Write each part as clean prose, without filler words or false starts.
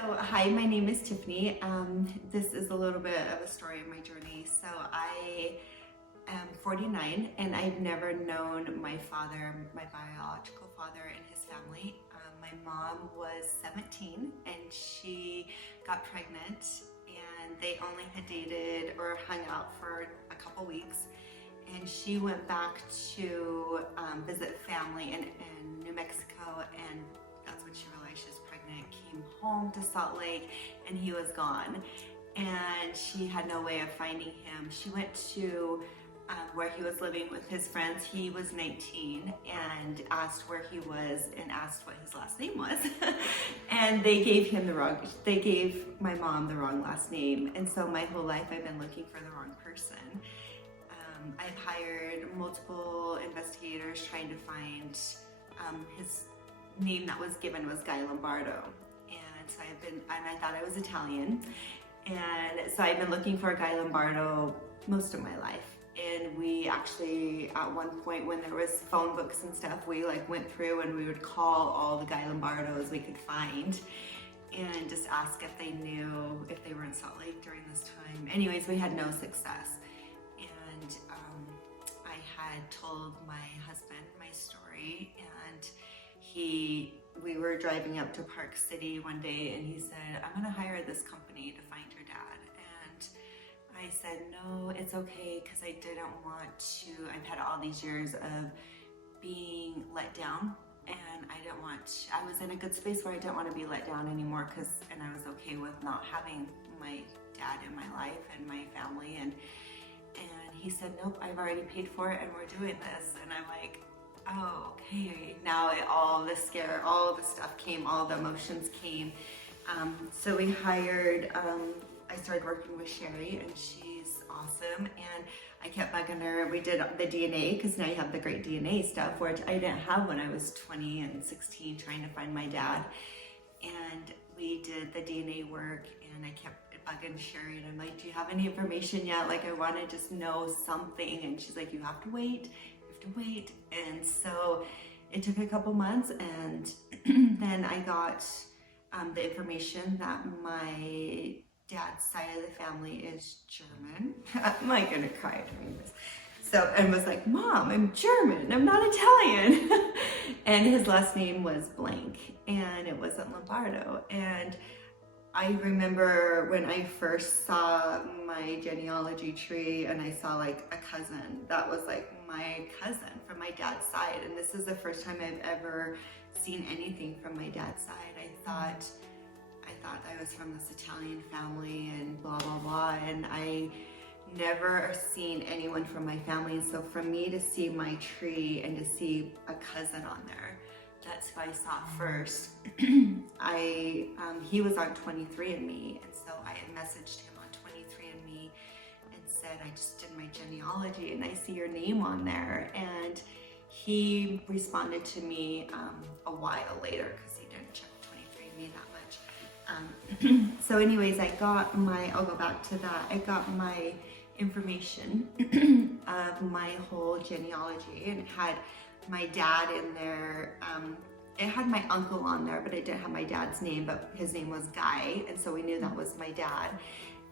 So, hi, my name is Tiffany. This is a little bit of a story of my journey. So, I am 49 and I've never known my father, my biological father, and his family. My mom was 17 and she got pregnant, and they only had dated or hung out for a couple weeks. And she went back to visit family in New Mexico, and that's when she realized she was pregnant, came home to Salt Lake, and he was gone. And she had no way of finding him. She went to where he was living with his friends. He was 19 and asked where he was and asked what his last name was. And they gave my mom the wrong last name. And so my whole life I've been looking for the wrong person. I've hired multiple investigators trying to find his name that was given was Guy Lombardo. And so I thought I was Italian. And so I've been looking for Guy Lombardo most of my life. And we actually, at one point when there was phone books and stuff, we went through and we would call all the Guy Lombardos we could find and just ask if they knew if they were in Salt Lake during this time. Anyways, we had no success. And I had told my husband my story, and we were driving up to Park City one day, and he said, "I'm gonna hire this company to find your dad." And I said, "No, it's okay, because I didn't want to, I've had all these years of being let down, and I was in a good space where I didn't want to be let down anymore, and I was okay with not having my dad in my life and my family." And he said, "Nope, I've already paid for it and we're doing this." And I'm like, oh, okay. Now all the stuff came, all the emotions came. So we hired, I started working with Sherry, and she's awesome. And I kept bugging her. We did the DNA, because now you have the great DNA stuff, which I didn't have when I was 20 and 16 trying to find my dad. And we did the DNA work, and I kept bugging Sherry, and I'm like, "Do you have any information yet? I want to just know something." And she's like, "You have to wait. And so it took a couple months, and then I got the information that my dad's side of the family is German. Am I gonna cry doing this? So, and was like, "Mom, I'm German, I'm not Italian." And his last name was blank, and it wasn't Lombardo. And I remember when I first saw my genealogy tree, and I saw a cousin that was my cousin from my dad's side. And this is the first time I've ever seen anything from my dad's side. I thought I was from this Italian family and blah, blah, blah. And I never seen anyone from my family. And so for me to see my tree and to see a cousin on there, that's who I saw first. He was on 23andMe, and so I had messaged him on 23andMe and said, "I just did my genealogy and I see your name on there." And he responded to me a while later, because he didn't check 23andMe that much. So anyways, I'll go back to that. I got my information of my whole genealogy, and it had my dad in there. It had my uncle on there, but it didn't have my dad's name, but his name was Guy, and so we knew that was my dad.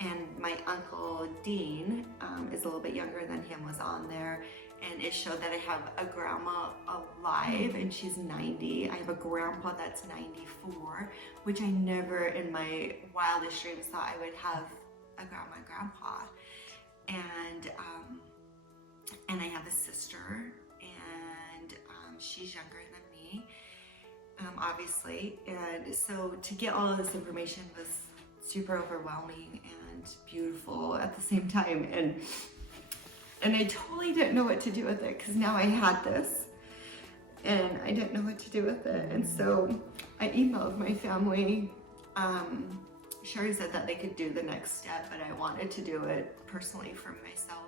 And my uncle Dean is a little bit younger than him, was on there, and it showed that I have a grandma alive, and she's 90. I have a grandpa that's 94, which I never in my wildest dreams thought I would have a grandma and grandpa. And I have a sister, and she's younger than me, obviously. And so to get all of this information was super overwhelming and beautiful at the same time. And I totally didn't know what to do with it, because now I had this and I didn't know what to do with it. And so I emailed my family. Sherry said that they could do the next step, but I wanted to do it personally for myself.